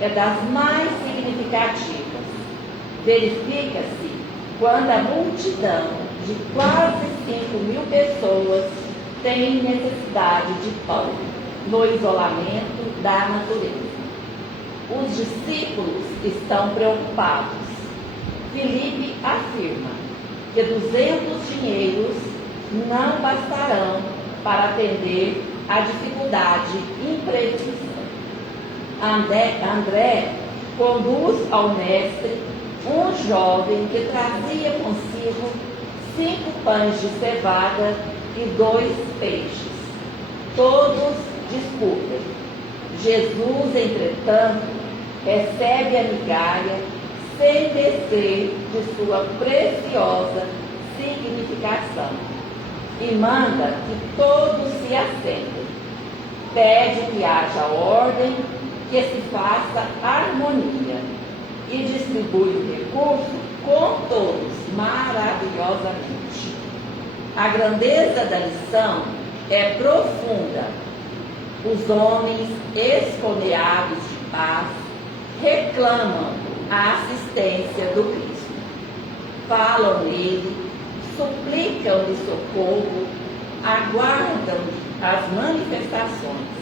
é das mais significativas. Verifica-se quando a multidão de quase 5.000 pessoas tem necessidade de pão, no isolamento da natureza. Os discípulos estão preocupados. Filipe afirma que 200 dinheiros não bastarão para atender à dificuldade imprevista. André conduz ao mestre um jovem que trazia consigo 5 pães de cevada e 2 peixes. Todos discutem. Jesus, entretanto, recebe a migalha sem descer de sua preciosa significação e manda que todos se assentem. Pede que haja ordem, que se faça harmonia e distribui o recurso com todos maravilhosamente. A grandeza da lição é profunda. Os homens esfomeados de paz reclamam a assistência do Cristo. Falam nele, suplicam-lhe socorro, aguardam as manifestações.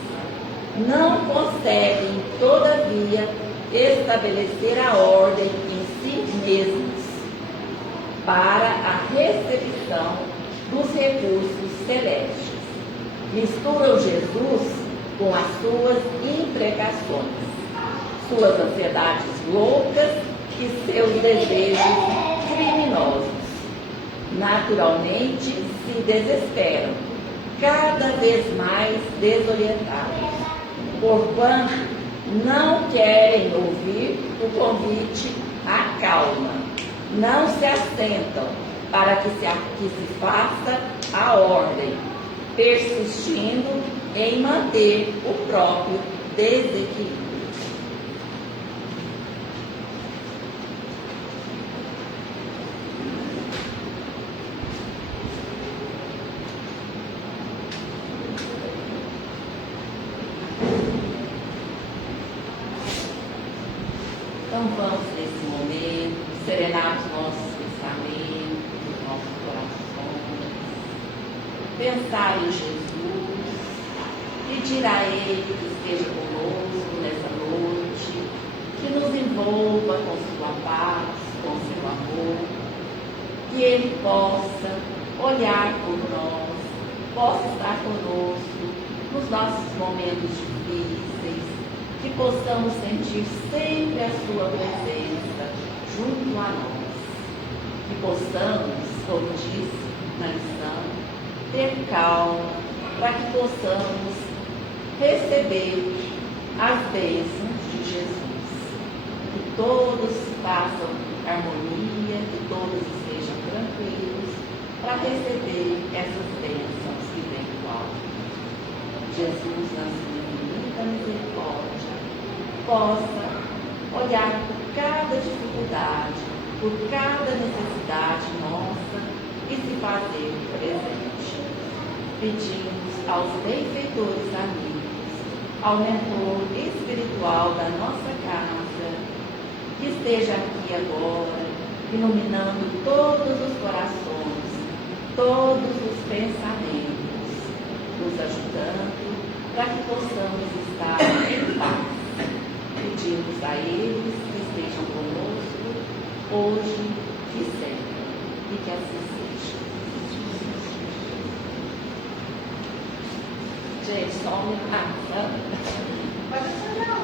Não conseguem, todavia, estabelecer a ordem em si mesmos para a recepção dos recursos celestes. Misturam Jesus com as suas imprecações, suas ansiedades loucas e seus desejos criminosos. Naturalmente se desesperam, cada vez mais desorientados, porquanto não querem ouvir o convite à calma, não se assentam para que se faça a ordem, persistindo em manter o próprio desequilíbrio. Então vamos nesse momento serenar os nossos pensamentos, os nossos corações, pensar em Jesus, pedir a Ele que esteja conosco nessa noite, que nos envolva com sua paz, com seu amor, que Ele possa olhar por nós, possa estar conosco nos nossos momentos difíceis, que possamos sentir sempre a sua presença junto a nós, que possamos, como disse na lição, ter calma para que possamos receber as bênçãos de Jesus, que todos façam harmonia, que todos estejam tranquilos para receber essas bênçãos que vêm do alto. Jesus, na sua infinita misericórdia, possa olhar por cada dificuldade, por cada necessidade nossa e se fazer presente. Pedimos aos benfeitores amigos, ao mentor espiritual da nossa casa, que esteja aqui agora, iluminando todos os corações, todos os pensamentos, nos ajudando para que possamos estar em paz. Pedimos a eles que estejam conosco hoje e sempre, e que assim seja. Gente, só um minuto. Pode ser não.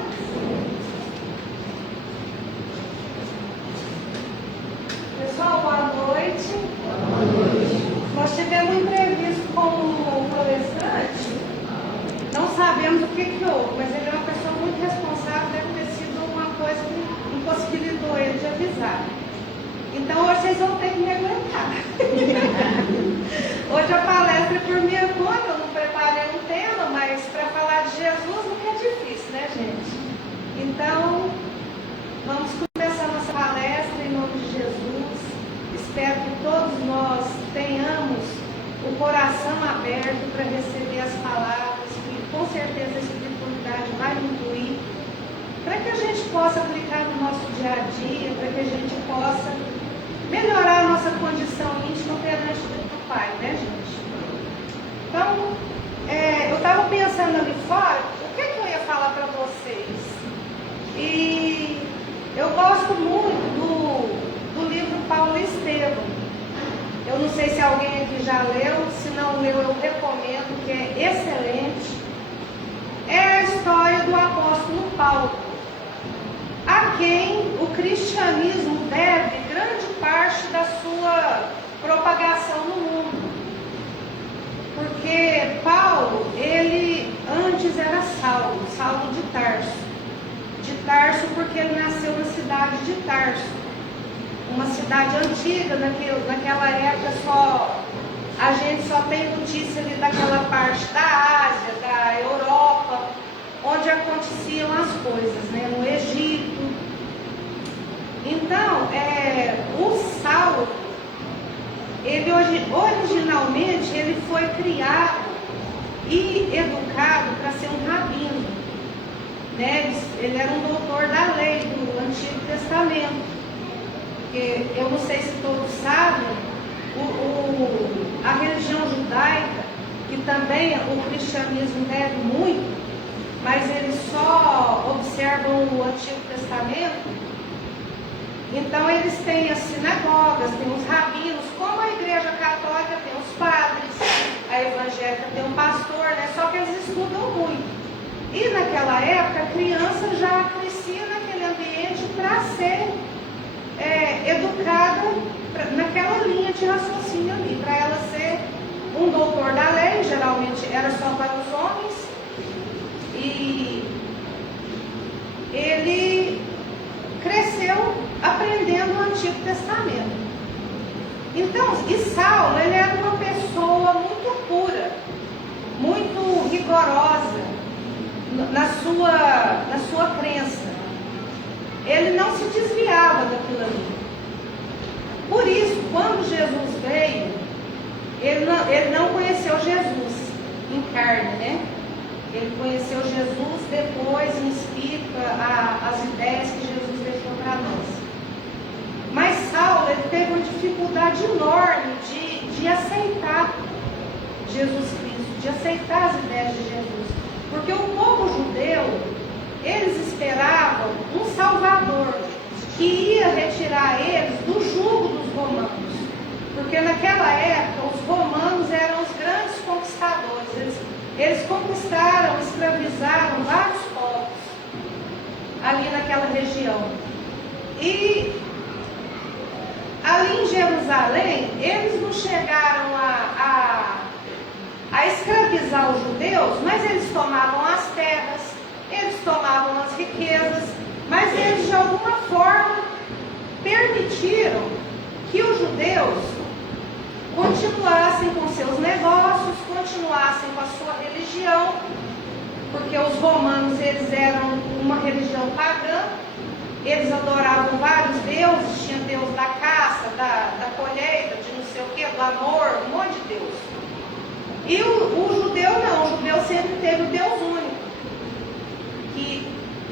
Pessoal, boa noite. Nós tivemos um imprevisto com o palestrante. Não sabemos o que houve, mas ele é uma pessoa muito responsável, deve ter sido uma coisa que impossibilitou ele de avisar. Então hoje vocês vão ter que me aguentar. Hoje a palestra é por minha conta, eu não preparei um tema, mas para falar de Jesus não é difícil, né, gente? Então, vamos começar nossa palestra em nome de Jesus. Espero que todos nós tenhamos o coração aberto para receber as palavras, que com certeza a espiritualidade vai incluir, para que a gente dia a dia, para que a gente possa melhorar a nossa condição íntima perante o Pai, né, gente? Então, eu estava pensando ali fora, o que eu ia falar para vocês? E eu gosto muito do livro Paulo e Estevão. Eu não sei se alguém aqui já leu, se não leu, eu recomendo, que é excelente. É a história do apóstolo Paulo, a quem o cristianismo deve grande parte da sua propagação no mundo. Porque Paulo, ele antes era Saulo de Tarso. De Tarso porque ele nasceu na cidade de Tarso, uma cidade antiga. Naquela época a gente só tem notícia ali daquela parte da Ásia, da Europa, onde aconteciam as coisas, né? No Egito. Então, o Saulo, ele originalmente ele foi criado e educado para ser um rabino, né? Ele era um doutor da lei do Antigo Testamento. Porque eu não sei se todos sabem, a religião judaica, que também o cristianismo deve muito, mas eles só observam o Antigo Testamento. Então eles têm as sinagogas, têm os rabinos, como a igreja católica tem os padres, a evangélica tem um pastor, né? Só que eles estudam muito. E naquela época a criança já crescia naquele ambiente para ser educada naquela linha de raciocínio ali, para ela ser um doutor da lei. Geralmente era só para os homens. E ele cresceu aprendendo o Antigo Testamento. Então, e Saulo, ele era uma pessoa muito pura, muito rigorosa na sua crença. Ele não se desviava daquilo ali. Por isso, quando Jesus veio, ele não conheceu Jesus em carne, né? Ele conheceu Jesus depois em espírito, as ideias que Jesus deixou para nós. Mas Saulo, ele teve uma dificuldade enorme de aceitar Jesus Cristo, de aceitar as ideias de Jesus. Porque o povo judeu, eles esperavam um Salvador que ia retirar eles do jugo dos romanos. Porque naquela época, os romanos eram os grandes conquistadores. Eles conquistaram, escravizaram vários povos ali naquela região. E ali em Jerusalém, eles não chegaram a escravizar os judeus, mas eles tomavam as terras, eles tomavam as riquezas, mas eles de alguma forma permitiram que os judeus continuassem com seus negócios, continuassem com a sua religião, porque os romanos, eles eram uma religião pagã, eles adoravam vários deuses, tinha deus da caça, da colheita, de não sei o que, do amor, um monte de deus. E o judeu não, o judeu sempre teve o Deus único, que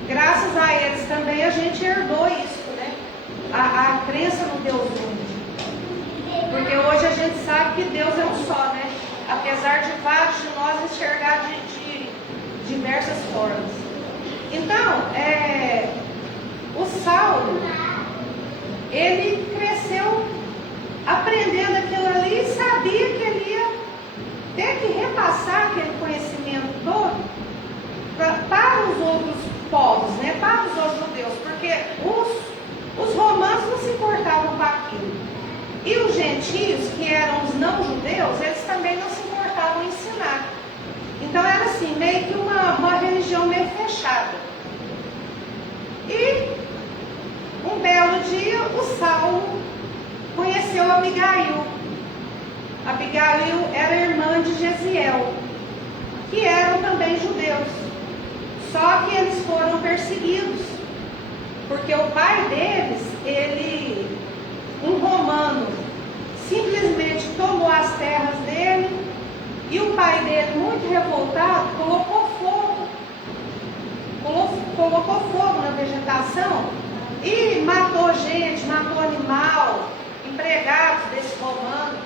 graças a eles também a gente herdou isso, né? A crença no Deus único. Porque hoje a gente sabe que Deus é um só, né? Apesar de vários de nós enxergar de diversas formas. Então, o Saulo, ele cresceu aprendendo aquilo ali e sabia que ele ia ter que repassar aquele conhecimento todo para os outros povos, né? Para os outros judeus, porque os romanos não se importavam com aquilo. E os gentios, que eram os não-judeus, eles também não se importavam em ensinar. Então era assim, meio que uma religião meio fechada. E um belo dia, o Saulo conheceu Abigail. Abigail era irmã de Jesiel, que eram também judeus. Só que eles foram perseguidos, porque o pai deles, um romano, simplesmente tomou as terras dele, e o pai dele, muito revoltado, colocou fogo na vegetação E matou gente, matou animal, empregados desse romano.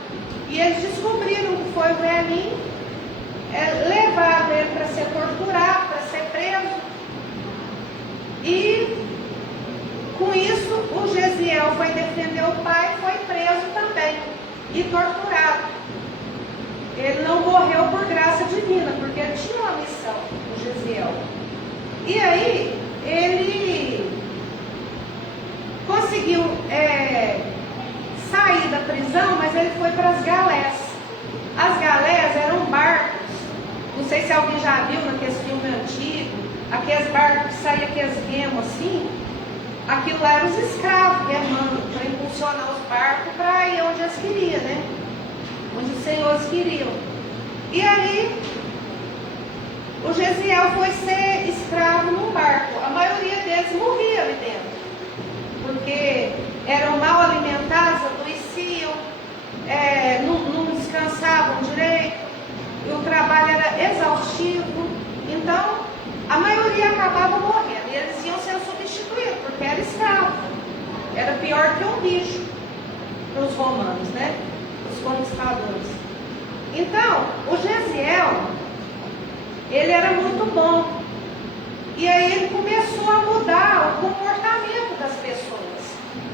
E eles descobriram que foi o velhinho, levaram ele para ser torturado, para ser preso. E com isso o Gesiel foi defender o pai, foi preso também e torturado. Ele não morreu por graça divina, porque ele tinha uma missão, o Gesiel. E aí ele conseguiu sair da prisão, mas ele foi para as galés. As galés eram barcos, não sei se alguém já viu naquele filme antigo, aqueles barcos que saíam aqueles remos assim. Aquilo lá eram os escravos remando para impulsionar os barcos para ir onde eles queriam, né? Onde os senhores queriam. E aí o Gesiel foi ser escravo num barco. A maioria deles morria ali dentro, porque eram mal alimentados, adoeciam, não descansavam direito, e o trabalho era exaustivo. Então, a maioria acabava morrendo, e eles iam sendo substituídos, porque era escravo. Era pior que um bicho para os romanos, né? Os conquistadores. Então, o Gesiel, ele era muito bom. E aí ele começou a mudar o comportamento das pessoas.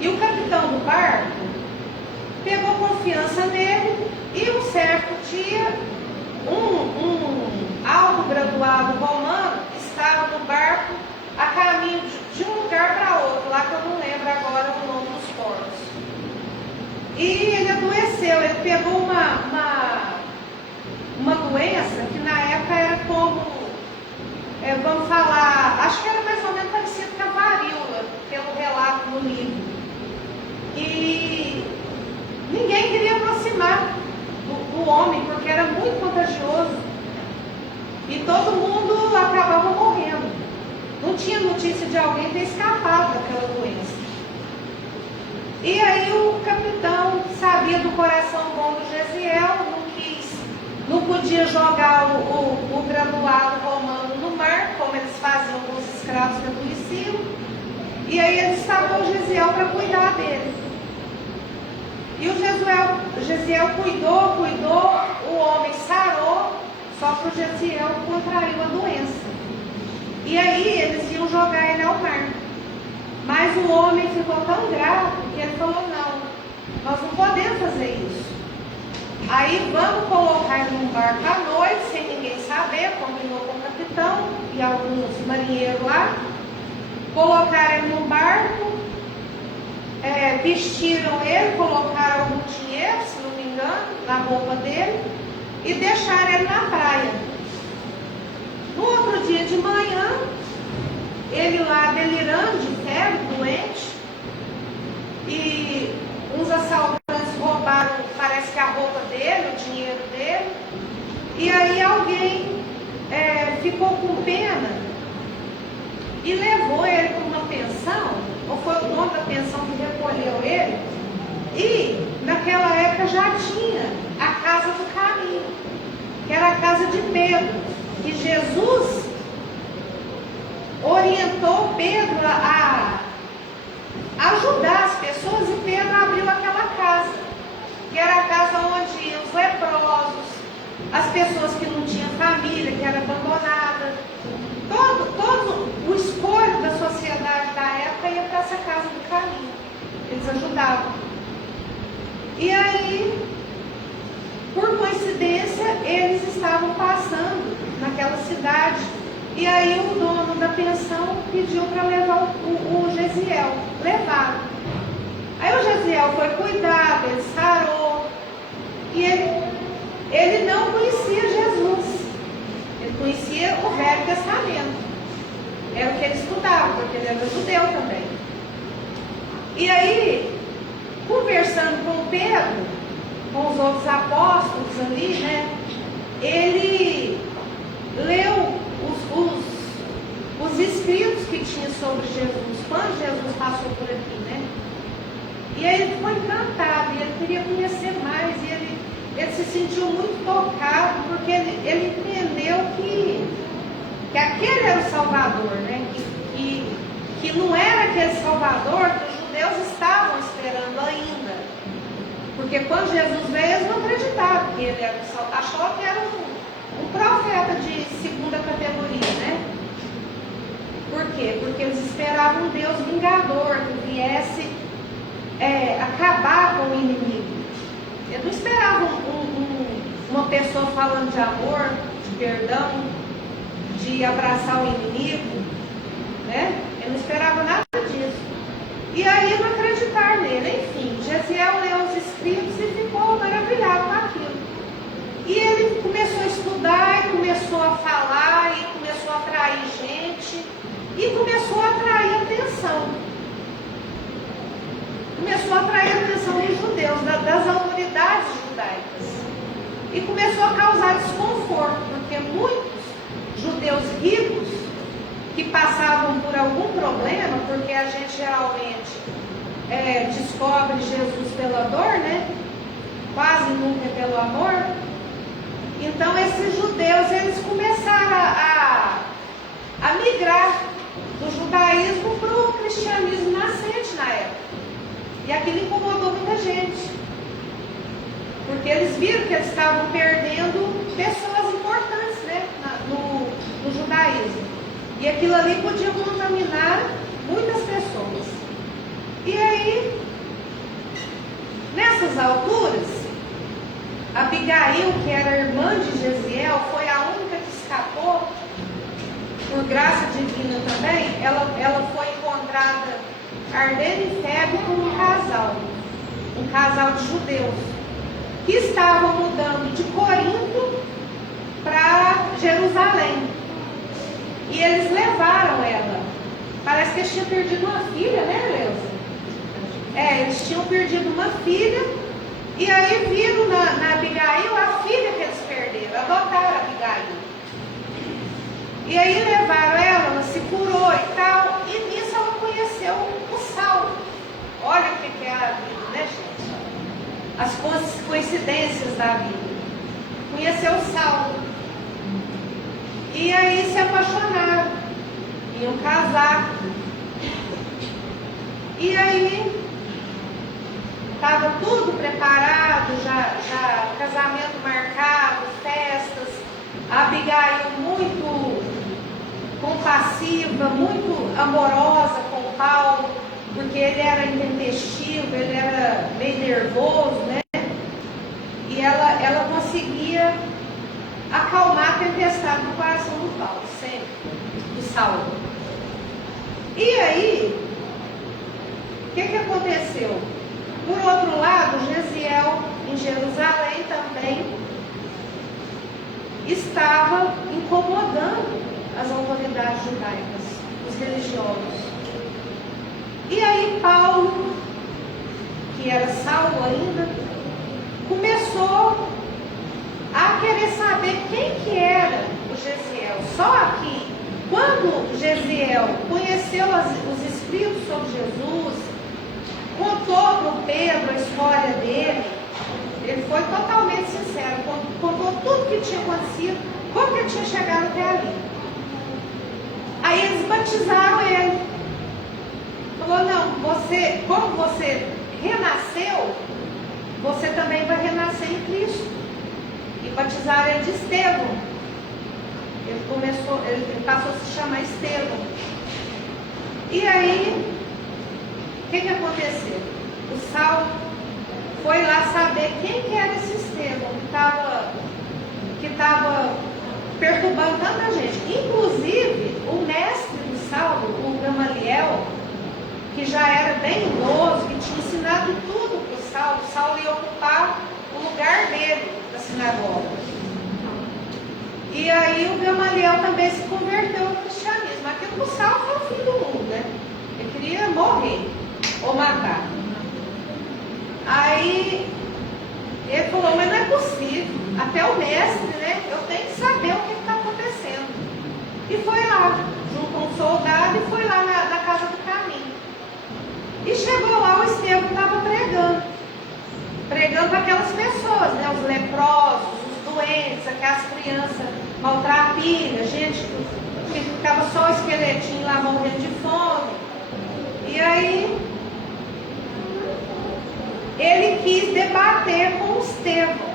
E o capitão do barco pegou confiança nele, e um certo dia, um alto graduado romano estava no barco a caminho de um lugar para outro, lá que eu não lembro agora o nome dos portos. E ele adoeceu, ele pegou uma doença que na época era como, vamos falar, acho que era mais ou menos parecido com a varíola, pelo relato no livro. E ninguém queria aproximar do homem, porque era muito contagioso. E todo mundo acabava morrendo. Não tinha notícia de alguém ter escapado daquela doença. E aí o capitão sabia do coração bom do Gesiel, não podia jogar o graduado romano no mar, como eles faziam com os escravos que adoeciam. E aí ele destacou o Gesiel para cuidar dele. E o Gesiel cuidou, o homem sarou, só que o Gesiel contraiu a doença. E aí eles iam jogar ele ao mar. Mas o homem ficou tão grato que ele falou: não, nós não podemos fazer isso. Aí vamos colocar ele num barco à noite, sem ninguém saber, combinou com o capitão e alguns marinheiros lá. Colocaram ele num barco, vestiram ele, colocaram algum dinheiro, se não me engano, na roupa dele, e deixaram ele na praia. No outro dia de manhã, ele lá delirando de febre, doente, e uns assaltantes roubaram, parece que a roupa dele, o dinheiro dele, e aí alguém ficou com pena e levou ele para uma pensão, ou foi o dono da pensão que recolheu ele, e naquela época já tinha a casa do caminho, que era a casa de Pedro, que Jesus orientou Pedro a ajudar as pessoas, e Pedro abriu aquela casa, que era a casa onde iam os leprosos, as pessoas que não tinham família, que era abandonada, todo o escolho da sociedade da época ia para essa casa do caminho. Eles ajudavam. E aí, por coincidência, eles estavam passando naquela cidade. E aí o dono da pensão pediu para levar o Gesiel. Levaram. Aí o Gesiel foi cuidado, ele sarou. E ele não conhecia Jesus. Ele conhecia o Velho Testamento. Era o que ele estudava, porque ele era judeu também. E aí, conversando com Pedro, com os outros apóstolos ali, né? Ele leu os escritos que tinha sobre Jesus, quando Jesus passou por aqui, né? E aí ele ficou encantado, e ele queria conhecer mais, e ele se sentiu muito tocado, porque ele entendeu que aquele era o Salvador, né? Que não era aquele Salvador que os judeus estavam esperando ainda. Porque quando Jesus veio, eles não acreditavam que ele era o Salvador. Achou que era um profeta de segunda categoria, né? Por quê? Porque eles esperavam um Deus vingador, que viesse acabar com o inimigo. Eles não esperavam uma pessoa falando de amor, de perdão, de abraçar o inimigo, né? Eles não esperavam nada disso. E aí não acreditaram nele. Enfim, Gesiel leu os escritos e ficou maravilhado com aquilo. E ele começou a estudar, e começou a falar, e começou a atrair gente, e começou a atrair atenção. Começou a atrair a atenção dos judeus, das autoridades judaicas. E começou a causar desconforto, porque muitos judeus ricos que passavam por algum problema, porque a gente geralmente descobre Jesus pela dor, né? Quase nunca é pelo amor. Então esses judeus, eles começaram a migrar do judaísmo para o cristianismo nascente na época. E aquilo incomodou muita gente. Porque eles viram que eles estavam perdendo pessoas importantes, né, no judaísmo. E aquilo ali podia contaminar muitas pessoas. E aí, nessas alturas, Abigail, que era irmã de Gesiel, foi a única que escapou, por graça divina também. Ela foi encontrada ardendo em febre com um casal de judeus, que estavam mudando de Corinto para Jerusalém. E eles levaram ela. Parece que eles tinham perdido uma filha, né, Leusa? Eles tinham perdido uma filha. E aí viram na Abigail a filha que eles perderam. Adotaram a Abigail. E aí levaram ela se curou e tal. E nisso ela conheceu o Saulo. Olha o que é a vida, né, gente? As coincidências da vida. Conheceu o Saulo. E aí se apaixonaram. Iam casar. E aí estava tudo preparado, já casamento marcado, festas. A Abigail muito compassiva, muito amorosa com o Paulo, porque ele era intempestivo, ele era meio nervoso, né? E ela conseguia acalmar a tempestade no coração do Paulo, sempre, do Saulo. E aí, o que aconteceu? Por outro lado, Gesiel, em Jerusalém também, estava incomodando as autoridades judaicas, os religiosos. E aí Paulo, que era Saulo ainda, começou a querer saber quem que era o Gesiel. Só que, quando Gesiel conheceu os escritos sobre Jesus, contou para o Pedro a história dele, ele foi totalmente sincero, contou tudo que tinha acontecido, como que ele tinha chegado até ali. Aí eles batizaram ele. Falou, não, como você renasceu, você também vai renascer em Cristo. E batizaram ele de Estevão. Ele passou a se chamar Estevão. E aí, o que aconteceu? O Saulo foi lá saber quem que era esse Estevão que estava perturbando tanta gente. Inclusive, o mestre do Saulo, o Gamaliel, que já era bem idoso, que tinha ensinado tudo para o Saulo ia ocupar o lugar dele na sinagoga. E aí o Gamaliel também se converteu ao cristianismo. Aquilo para o Saulo foi o fim do mundo, né? Ele queria morrer ou matar. Aí ele falou, mas não é possível, até o mestre, né? Eu tenho que saber o que está acontecendo. E foi lá, junto com um soldado, e foi lá na casa do caminho. E chegou lá, o Estevão estava pregando para aquelas pessoas, né? Os leprosos, os doentes, aquelas crianças maltrapilhas, gente que ficava só o esqueletinho lá morrendo de fome. quis debater com o Estevão.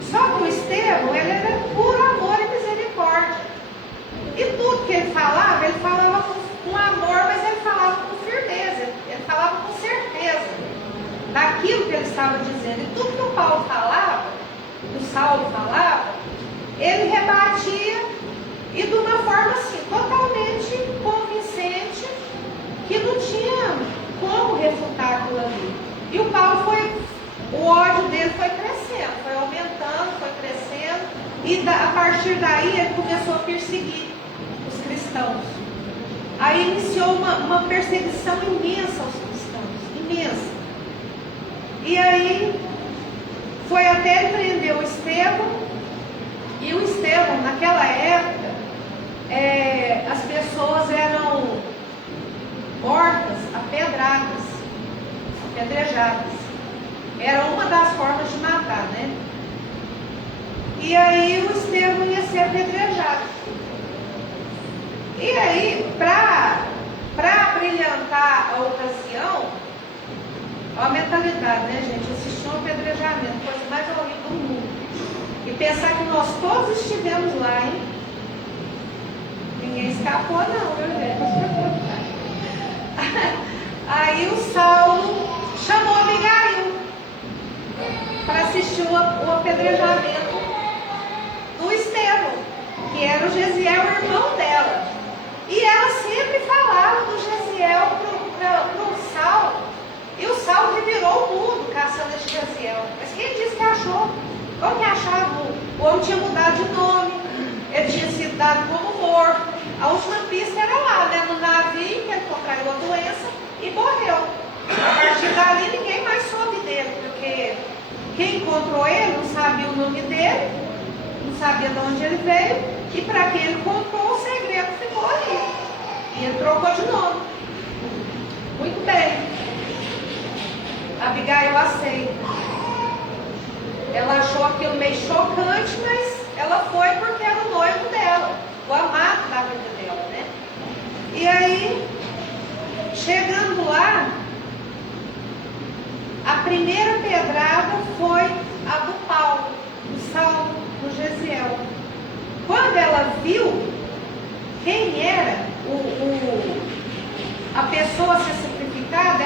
Só que o Estevão, ele era puro amor e misericórdia. E tudo que ele falava com amor, mas ele falava com firmeza, ele falava com certeza daquilo que ele estava dizendo. E tudo que o Paulo falava, que o Saulo falava, ele rebatia e de uma forma assim, totalmente convincente, que não tinha como refutar aquilo ali. E o Paulo o ódio dele foi crescendo, foi aumentando, foi crescendo, e a partir daí ele começou a perseguir os cristãos. Aí iniciou uma perseguição imensa aos cristãos, imensa. E aí foi até ele prender o Estevão, e o Estevão, naquela época, as pessoas eram mortas, apedrejadas. Era uma das formas de matar, né? E aí o Estevão ia ser apedrejado. E aí, para brilhantar a ocasião, olha a mentalidade, né, gente? Assistir um apedrejamento, coisa mais horrível do mundo. E pensar que nós todos estivemos lá, hein? Ninguém escapou não, viu, gente? Aí o Saulo chamou Abigail para assistir o apedrejamento do Estevão, que era o Gesiel, o irmão dela. E ela sempre falava do Gesiel para o Saulo, e o Saulo revirou o mundo caçando esse Gesiel. Mas quem disse que achou? Como que achava? O homem tinha mudado de nome, ele tinha sido dado como morto. A última pista era lá, né, no navio, que ele contraiu a doença e morreu. A partir dali ninguém mais soube dele, porque quem encontrou ele não sabia o nome dele, não sabia de onde ele veio, e para quem ele contou, o segredo ficou ali. E ele trocou de nome. Muito bem. Abigail aceita. Ela achou aquilo meio chocante, mas ela foi porque era o noivo dela, o amado da vida dela, né? E aí, chegando lá, a primeira pedrada foi a do Paulo, do Saulo, do Gesiel. Quando ela viu quem era a pessoa a ser sacrificada,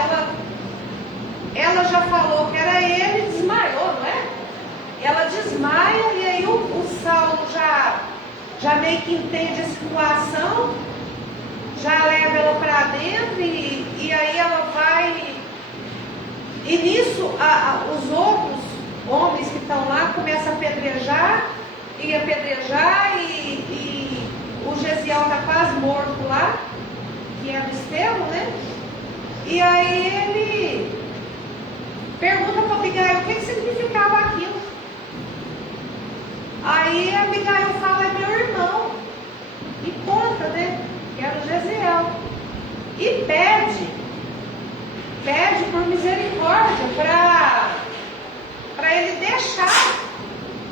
ela já falou que era ele e desmaiou, não é? Ela desmaia e aí o Saulo já meio que entende a situação, já leva ela para dentro e aí ela vai. E nisso os outros homens que estão lá começam a apedrejar e o Gesiel está quase morto lá, que é do Estevão, né? E aí ele pergunta para Abigail o que significava aquilo. Aí a Abigail fala, é meu irmão. E conta, né? Que era o Gesiel. E pede por misericórdia para ele deixar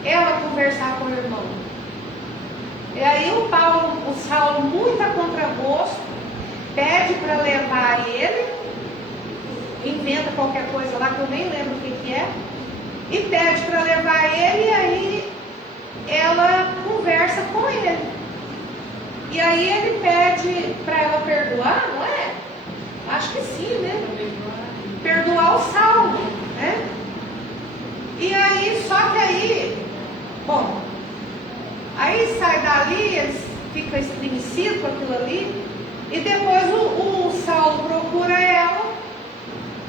ela conversar com o irmão. E aí o Saulo, muito a contragosto, pede para levar ele, inventa qualquer coisa lá que eu nem lembro o que é, e pede para levar ele, e aí ela conversa com ele. E aí ele pede para ela perdoar, não é? Acho que sim, né? Perdoar o Saulo, né? E aí, só que aí, bom, aí sai dali, eles ficam estremecidos com aquilo ali, e depois o Saulo procura ela,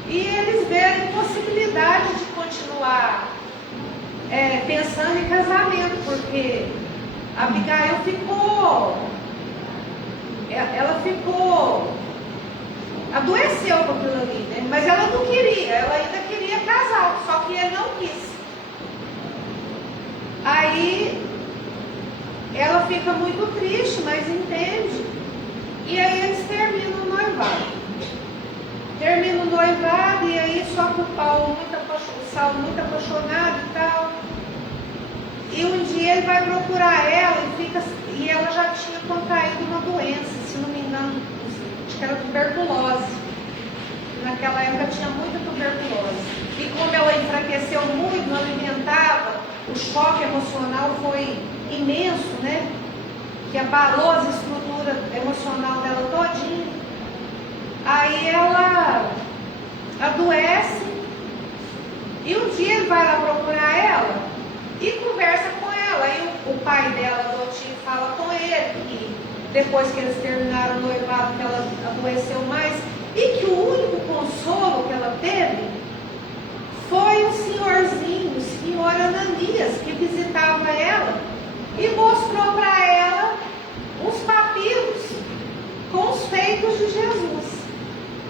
e eles veem possibilidade de continuar pensando em casamento, porque a Abigail adoeceu com aquilo ali, né? Mas ela não queria, ela ainda queria casar, só que ele não quis. Aí ela fica muito triste, mas entende. E aí eles terminam o noivado. Termina o noivado e aí só que o Saulo muito apaixonado e tal. E um dia ele vai procurar ela e ela já tinha contraído uma doença, se não me engano, acho que era tuberculose. naquela época tinha muita tuberculose. E como ela enfraqueceu muito, não alimentava, o choque emocional foi imenso, né? Que abalou a estrutura emocional dela todinha. Aí ela adoece e um dia ele vai lá procurar ela e conversa com ela. Aí o pai dela, adotivo, fala com ele que depois que eles terminaram o noivado, que ela adoeceu mais e que o único consolo que ela teve foi um senhorzinho, o senhor Ananias, que visitava ela e mostrou para ela uns papiros com os feitos de Jesus.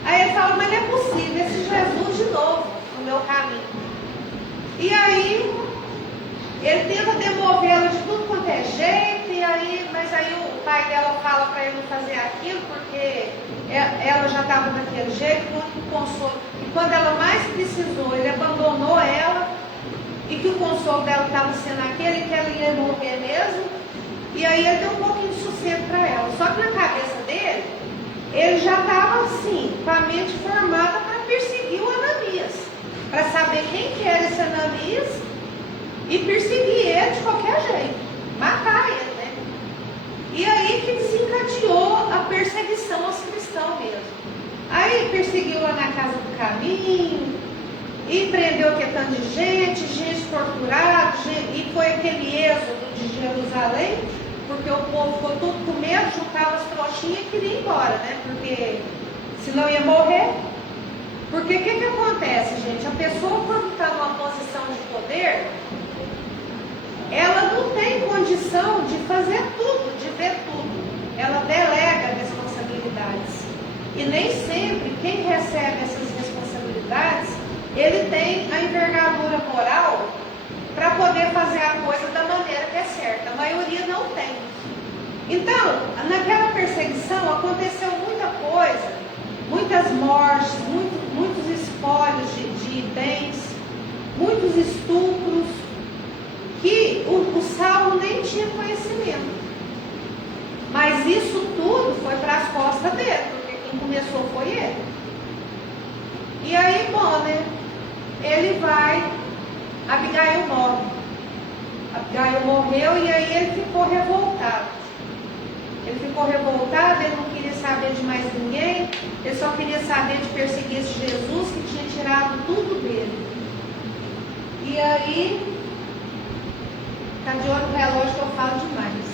Aí ele falou, mas não é possível, esse Jesus de novo no meu caminho. E aí ele tenta demovê-la de tudo quanto é jeito, mas aí o pai dela fala para ele não fazer aquilo, porque ela já estava daquele jeito, o único consolo. E quando ela mais precisou, ele abandonou ela, e que o consolo dela estava sendo aquele, que ela ia morrer mesmo, e aí ele deu um pouquinho de sossego para ela. Só que na cabeça dele, ele já estava assim, com a mente formada para perseguir o Ananias, para saber quem que era esse Ananias e perseguir ele de qualquer jeito, matar ele, né? E aí que desencadeou a perseguição aos cristãos mesmo. Aí perseguiu lá na casa do caminho, e prendeu que tanto de gente torturada, e foi aquele êxodo de Jerusalém, porque o povo ficou tudo com medo, juntava as trouxinhas e queria ir embora, né? Porque senão ia morrer. Porque o que acontece, gente? A pessoa, quando está numa posição de poder, ela não tem condição de fazer tudo, de ver tudo. Ela delega responsabilidades. E nem sempre quem recebe essas responsabilidades, ele tem a envergadura moral para poder fazer a coisa da maneira que é certa. A maioria não tem. Então, naquela perseguição aconteceu muita coisa, muitas mortes, muitos espólios de bens, muitos estupros, que o Saulo nem tinha conhecimento. Mas isso tudo foi para as costas dele, porque quem começou foi ele. E aí, bom, né? Ele vai, Abigail morre. Abigail morreu e aí ele ficou revoltado. Ele não queria saber de mais ninguém, ele só queria saber de perseguir esse Jesus que tinha tirado tudo dele. E aí, tá de olho no relógio que eu falo demais.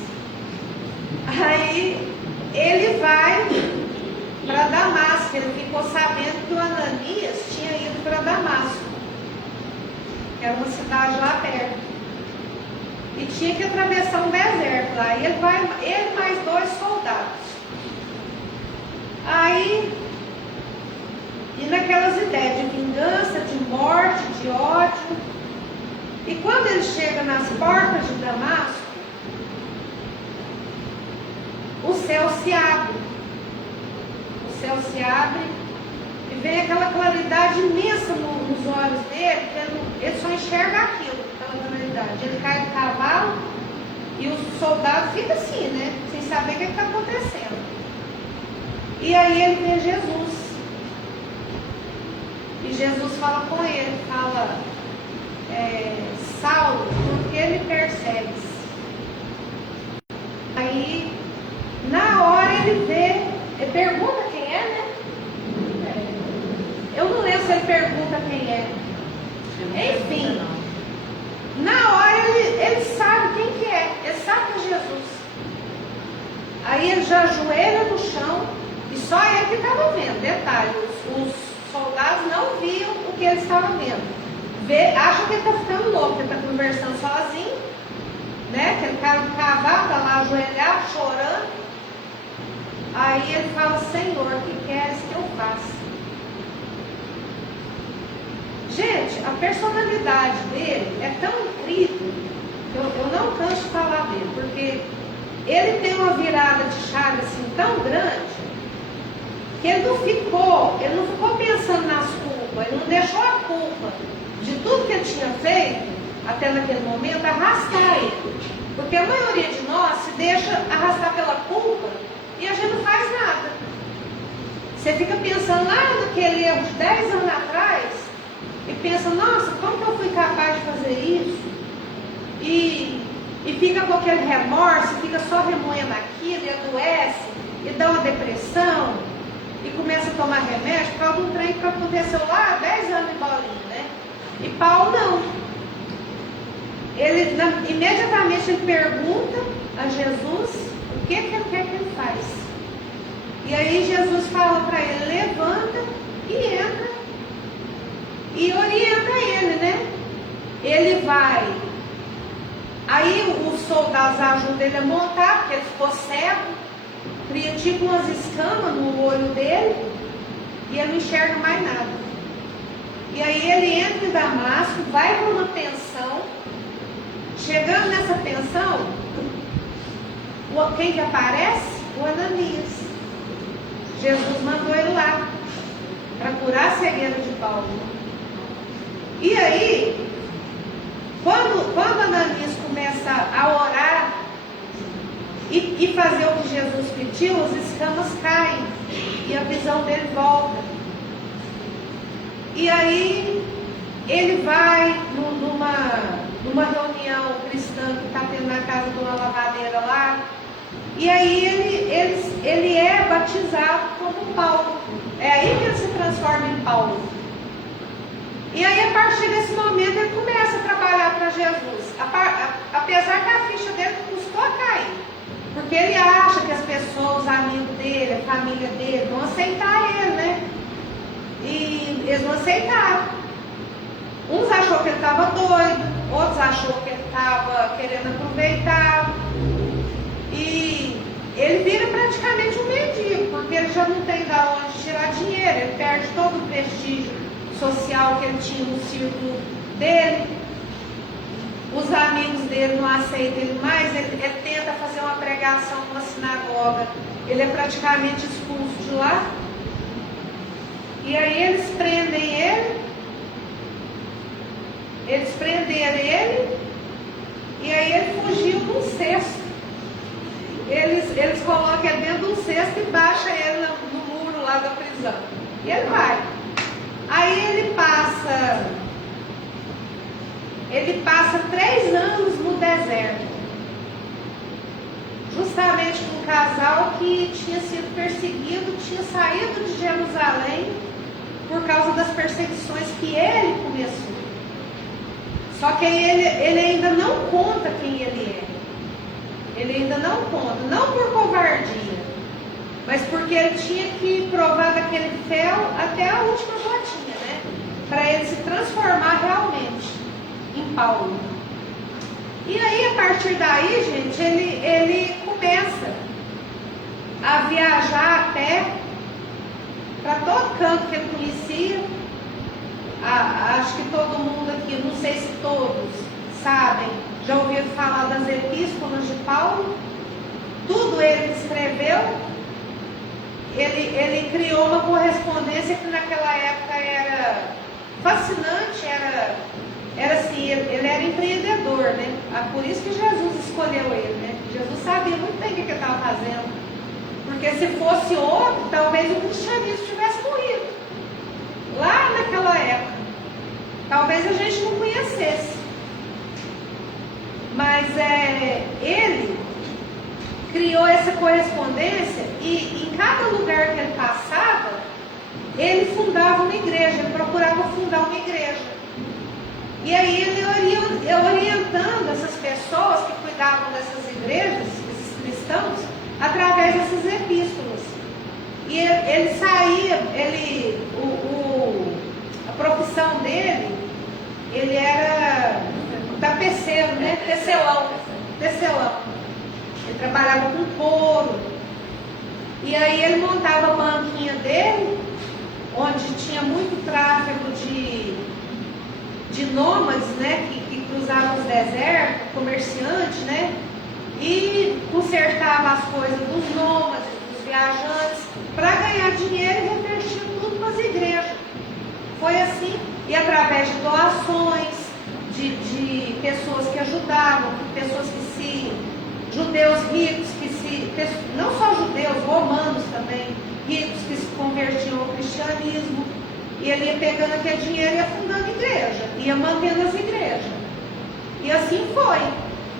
Aí ele vai para Damasco, ele ficou sabendo que o Ananias tinha ido para Damasco, que era uma cidade lá perto. E tinha que atravessar um deserto lá. E ele mais 2 soldados. Aí, e naquelas ideias de vingança, de morte, de ódio. E quando ele chega nas portas de Damasco, o céu se abre. O céu se abre e vem aquela claridade imensa nos olhos dele, que ele só enxerga aquilo. Ele cai do cavalo e o soldado fica assim, né? Sem saber o que está acontecendo. E aí ele vê Jesus. E Jesus fala com ele, fala, Saulo, por que me persegues? Aí, na hora ele pergunta quem é, né? Eu não lembro se ele pergunta quem é. Enfim. Na hora ele sabe quem que é, ele sabe que é Jesus. Aí ele já ajoelha no chão e só ele que estava vendo. Detalhe, os soldados não viam o que ele estava vendo. Acha que ele está ficando louco, ele está conversando sozinho, né? Aquele cara do cavalo está lá ajoelhado, chorando. Aí ele fala, Senhor, o que queres que eu faça? Gente, a personalidade dele é tão incrível, eu não canso de falar dele, porque ele tem uma virada de chave assim tão grande, que ele não ficou pensando nas culpas, ele não deixou a culpa de tudo que ele tinha feito, até naquele momento, arrastar ele. Porque a maioria de nós se deixa arrastar pela culpa e a gente não faz nada. Você fica pensando lá naquele erro de 10 anos atrás e pensa, nossa, como que eu fui capaz de fazer isso? E fica com aquele remorso, fica só remoendo aquilo, e adoece, e dá uma depressão, e começa a tomar remédio por causa de um trem que aconteceu lá há 10 anos em Bolinha, né? E Paulo não. Ele, imediatamente ele pergunta a Jesus o que ele quer que ele faz. E aí Jesus fala para ele, levanta e entra. E orienta ele, né? Ele vai. Aí os soldados ajudam ele a montar, porque ele ficou cego. Cria tipo umas escamas no olho dele. E ele não enxerga mais nada. E aí ele entra em Damasco, vai para uma pensão. Chegando nessa pensão, quem que aparece? O Ananias. Jesus mandou ele lá para curar a cegueira de Paulo. E aí, quando Ananias começa a orar e fazer o que Jesus pediu, as escamas caem e a visão dele volta. E aí ele vai numa reunião cristã que está tendo na casa de uma lavadeira lá. E aí ele é batizado como Paulo. É aí que ele se transforma em Paulo. E aí a partir desse momento ele começa a trabalhar para Jesus. Apesar que a ficha dele custou a cair. Porque ele acha que as pessoas, os amigos dele, a família dele, vão aceitar ele, né? E eles não aceitaram. Uns achou que ele estava doido, outros achou que ele estava querendo aproveitar. E ele vira praticamente um mendigo, porque ele já não tem da onde tirar dinheiro, ele perde todo o prestígio social que ele tinha no círculo dele. Os amigos dele não aceitam ele mais, ele tenta fazer uma pregação numa sinagoga, ele é praticamente expulso de lá. E aí eles prendem ele, prenderam ele, e aí ele fugiu num cesto. Eles colocam ele dentro de um cesto e baixam ele no muro lá da prisão. E ele vai. Aí ele passa 3 anos no deserto. Justamente com um casal que tinha sido perseguido, tinha saído de Jerusalém por causa das perseguições que ele começou. Só que ele ainda não conta quem ele é. Ele ainda não conta, não por covardia, mas porque ele tinha que provar daquele fel até a última gotinha, né? Para ele se transformar realmente em Paulo. E aí, a partir daí, gente, ele começa a viajar a pé para todo canto que ele conhecia. Acho que todo mundo aqui, não sei se todos sabem, já ouviram falar das epístolas de Paulo. Tudo ele escreveu. Ele criou uma correspondência que naquela época era fascinante, era assim, ele era empreendedor, né? Por isso que Jesus escolheu ele, né? Jesus sabia muito bem o que ele estava fazendo. Porque se fosse outro, talvez o cristianismo tivesse morrido. Lá naquela época. Talvez a gente não conhecesse. Mas ele criou essa correspondência e em cada lugar que ele passava, ele fundava uma igreja, ele procurava fundar uma igreja. E aí ele orientando essas pessoas que cuidavam dessas igrejas, esses cristãos, através dessas epístolas. E ele saía, a profissão dele, ele era tapeceiro, né? Tecelão. Ele trabalhava com couro. E aí ele montava a banquinha dele, onde tinha muito tráfego de nômades, né? Que cruzavam os desertos, comerciantes, né? E consertava as coisas dos nômades, dos viajantes, para ganhar dinheiro e revertir tudo para as igrejas. Foi assim, e através de doações, de pessoas que ajudavam, pessoas judeus ricos, não só judeus, romanos também, ricos que se convertiam ao cristianismo. E ele ia pegando aquele dinheiro e ia fundando igreja, ia mantendo as igrejas. E assim foi.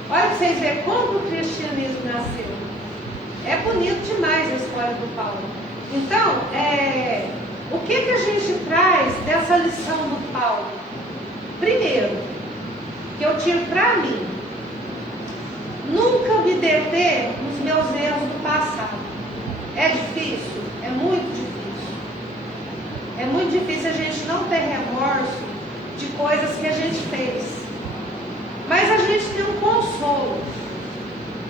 Olha para vocês verem como o cristianismo nasceu. É bonito demais a história do Paulo. Então, o que a gente traz dessa lição do Paulo? Primeiro, que eu tiro para mim, nunca me deter nos meus erros do passado. É difícil? É muito difícil. É muito difícil a gente não ter remorso de coisas que a gente fez. Mas a gente tem um consolo.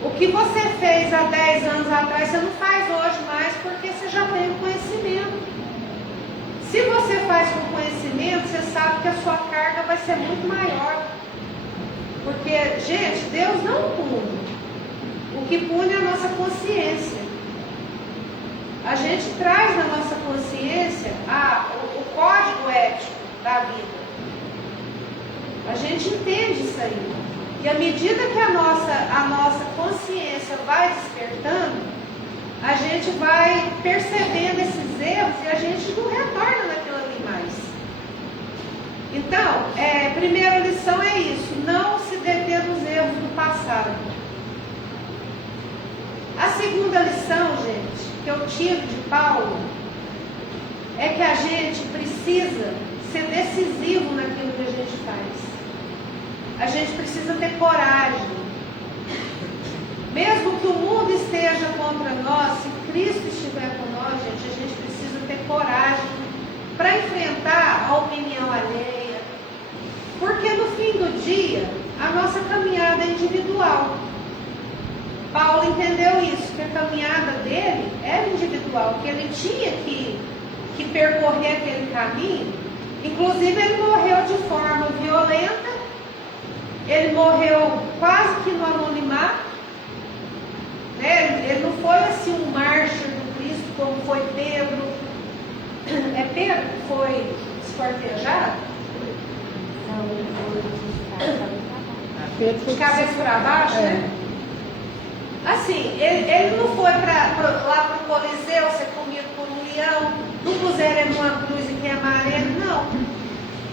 O que você fez há 10 anos atrás, você não faz hoje mais porque você já tem o conhecimento. Se você faz com conhecimento, você sabe que a sua carga vai ser muito maior. Porque, gente, Deus não pune. O que pune é a nossa consciência. A gente traz na nossa consciência o código ético da vida. A gente entende isso aí. E à medida que a nossa consciência vai despertando, a gente vai percebendo esses erros e a gente não retorna naquilo ali mais. Então, a primeira lição é isso: não se deter nos erros do passado. A segunda lição, gente, que eu tiro de Paulo, é que a gente precisa ser decisivo naquilo que a gente faz. A gente precisa ter coragem. Mesmo que o mundo esteja contra nós, se Cristo estiver com nós, gente, a gente precisa ter coragem para enfrentar a opinião alheia. Porque no fim do dia, a nossa caminhada é individual. Paulo entendeu isso, que a caminhada dele era individual, que ele tinha que percorrer aquele caminho. Inclusive, ele morreu de forma violenta, ele morreu quase que no anonimato, né? Ele não foi assim um mártir do Cristo como foi Pedro. Pedro que foi esquartejado? Não, ele foi de cabeça para baixo, né? Assim, ele não foi lá para o Coliseu ser comido por um leão, não puseram ele numa cruz e queimaram ele, não.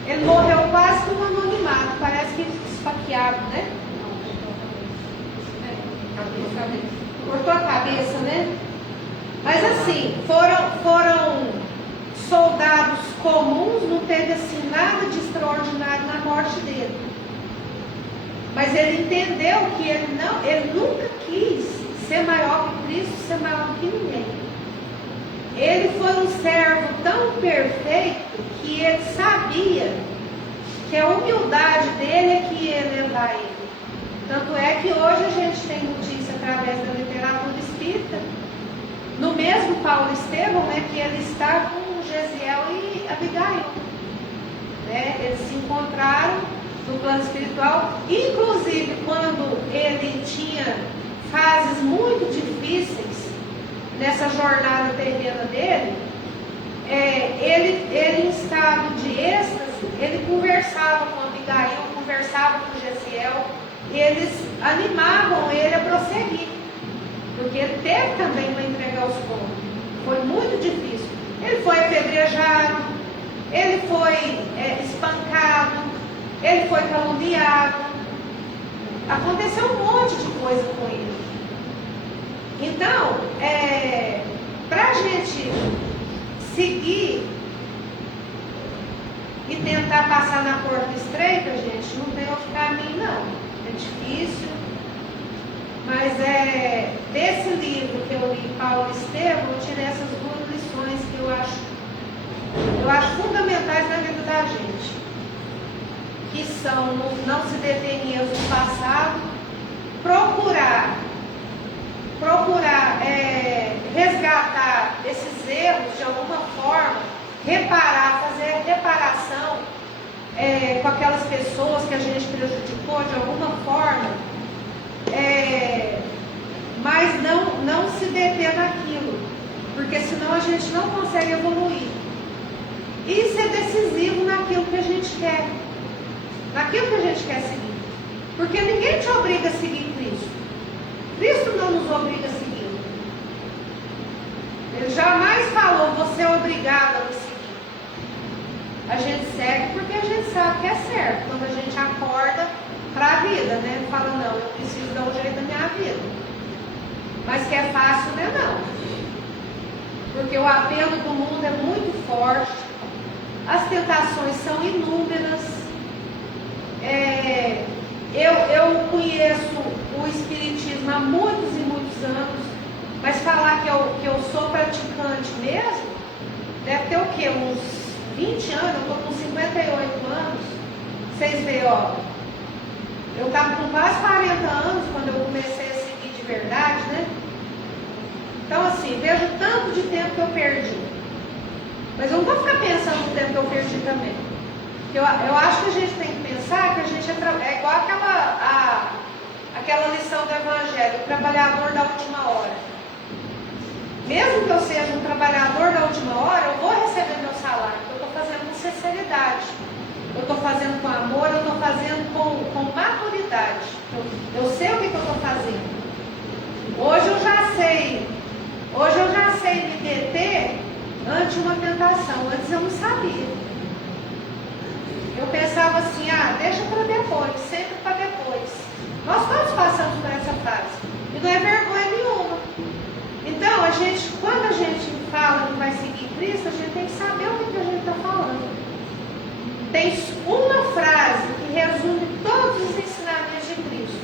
Ele morreu quase que no anonimato, parece que esfaqueado, né? Cortou a cabeça, né? Mas assim, foram soldados comuns, não teve assim nada de extraordinário na morte dele. Mas ele entendeu que ele nunca quis ser maior que Cristo, ser maior que ninguém. Ele foi um servo tão perfeito que ele sabia que a humildade dele é que ia levar ele. Tanto é que hoje a gente tem notícia através da literatura espírita, no mesmo Paulo Estevão, né, que ele está com Gesiel e Abigail. Né? Eles se encontraram no plano espiritual, inclusive quando ele tinha fases muito difíceis nessa jornada terrena dele, ele em estado de êxtase, ele conversava com Abigail, conversava com Gesiel, e eles animavam ele a prosseguir, porque ele teve também para entregar os pontos. Foi muito difícil. Ele foi apedrejado, ele foi espancado, ele foi caluniado. Aconteceu um monte de coisa com ele. Então, para a gente seguir e tentar passar na porta estreita, gente, não tem outro caminho, não. É difícil. Mas desse livro que eu li, Paulo Estevão, eu tirei essas duas lições que eu acho fundamentais na vida da gente. Que são não se deter em erros do passado, procurar resgatar esses erros de alguma forma, fazer reparação com aquelas pessoas que a gente prejudicou de alguma forma, mas não se deter naquilo, porque senão a gente não consegue evoluir. E ser decisivo naquilo que a gente quer. Naquilo que a gente quer seguir. Porque ninguém te obriga a seguir Cristo. Cristo não nos obriga a seguir. Ele jamais falou, você é obrigado a me seguir. A gente segue porque a gente sabe que é certo. Quando a gente acorda para a vida, né? Fala, não, eu preciso dar um jeito na minha vida. Mas que é fácil, né? Não. Porque o apelo do mundo é muito forte. As tentações são inúmeras. Eu conheço o Espiritismo há muitos e muitos anos. Mas falar que eu sou praticante mesmo, deve ter o quê? Uns 20 anos, eu estou com 58 anos. Vocês veem, ó. Eu estava com quase 40 anos quando eu comecei a seguir de verdade, né? Então, assim, vejo tanto de tempo que eu perdi. Mas eu não vou ficar pensando no tempo que eu perdi também. Eu acho que a gente tem que pensar que a gente é igual aquela lição do Evangelho, o trabalhador da última hora. Mesmo que eu seja um trabalhador da última hora, eu vou receber meu salário. Eu estou fazendo com sinceridade. Eu estou fazendo com amor, eu estou fazendo com maturidade. Eu sei o que eu estou fazendo. Hoje eu já sei me deter ante uma tentação. Antes eu não sabia. Eu pensava assim, deixa para depois, sempre para depois. Nós todos passamos por essa fase. E não é vergonha nenhuma. Então, quando a gente fala que vai seguir Cristo, a gente tem que saber o que a gente está falando. Tem uma frase que resume todos os ensinamentos de Cristo.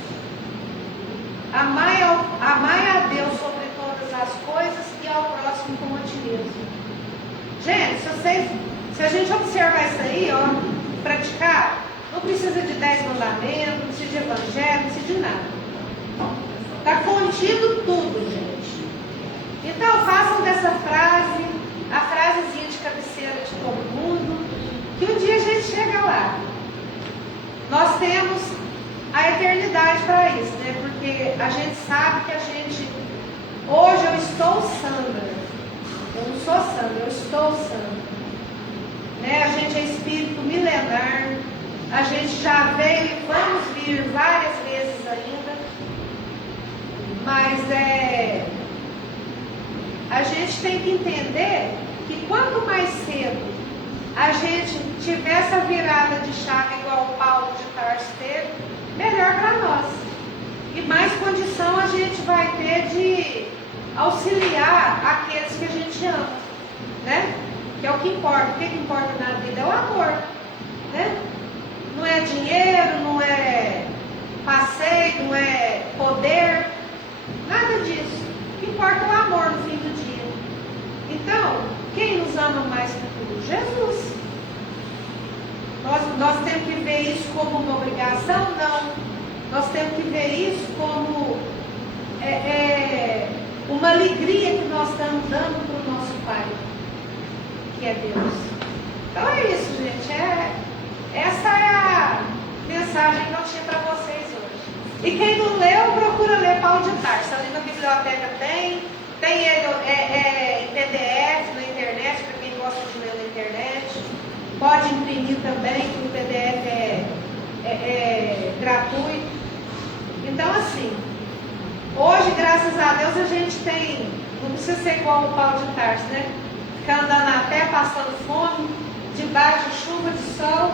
Amai a Deus sobre todas as coisas e ao próximo como a ti mesmo. Gente, se a gente observar isso aí, praticar, não precisa de 10 mandamentos, não precisa de evangelho, não precisa de nada. Está contido tudo, gente. Então, façam dessa frase a frasezinha de cabeceira de todo mundo, que um dia a gente chega lá. Nós temos a eternidade para isso, né? Porque a gente sabe que hoje eu estou Sandra. Eu não sou Sandra, eu estou Sandra. Né? A gente é espírito milenar. A gente já veio e vamos vir várias vezes ainda. Mas a gente tem que entender que quanto mais cedo a gente tiver essa virada de chave igual o Paulo de Tarso teve, melhor para nós. E mais condição a gente vai ter de auxiliar aqueles que a gente ama, né? Que é o que importa. O que importa na vida é o amor, né? Não é dinheiro, não é passeio, não é poder, nada disso. O que importa é o amor no fim do dia. Então, quem nos ama mais que tudo? Jesus. Nós temos que ver isso como uma obrigação? Não. Nós temos que ver isso como uma alegria que nós estamos dando para o nosso Pai, que é Deus. Então é isso, gente. Essa é a mensagem que eu tinha para vocês hoje. E quem não leu, procura ler Paulo de Tarso. Ali na biblioteca tem ele em PDF na internet, para quem gosta de ler na internet. Pode imprimir também, que o PDF é gratuito. Então, assim, hoje, graças a Deus, a gente tem, não precisa ser igual o Paulo de Tarso, né? Ficar andando a pé, passando fome, debaixo de chuva, de sol,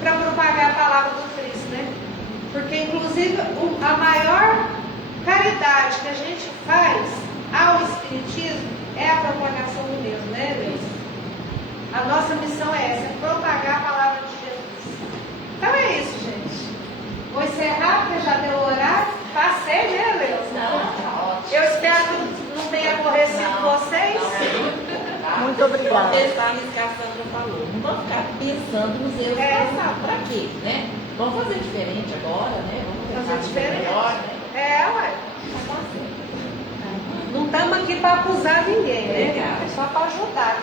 para propagar a palavra do Cristo, né? Porque, inclusive, a maior caridade que a gente faz ao Espiritismo é a propagação do mesmo, né, Luiz? A nossa missão é essa, propagar a palavra de Jesus. Então é isso, gente. Vou encerrar, porque já deu o horário. Passei, né, Leus? Eu espero que não tenha aborrecido vocês. Muito obrigada. Vamos pensar nisso que a Sandra falou. Não vamos ficar pensando nos erros passados. Para quê, né? Vamos fazer diferente agora, né? Vamos fazer diferente. Melhor, né? Ué. Não estamos aqui para acusar ninguém, né? Legal. É só para ajudar.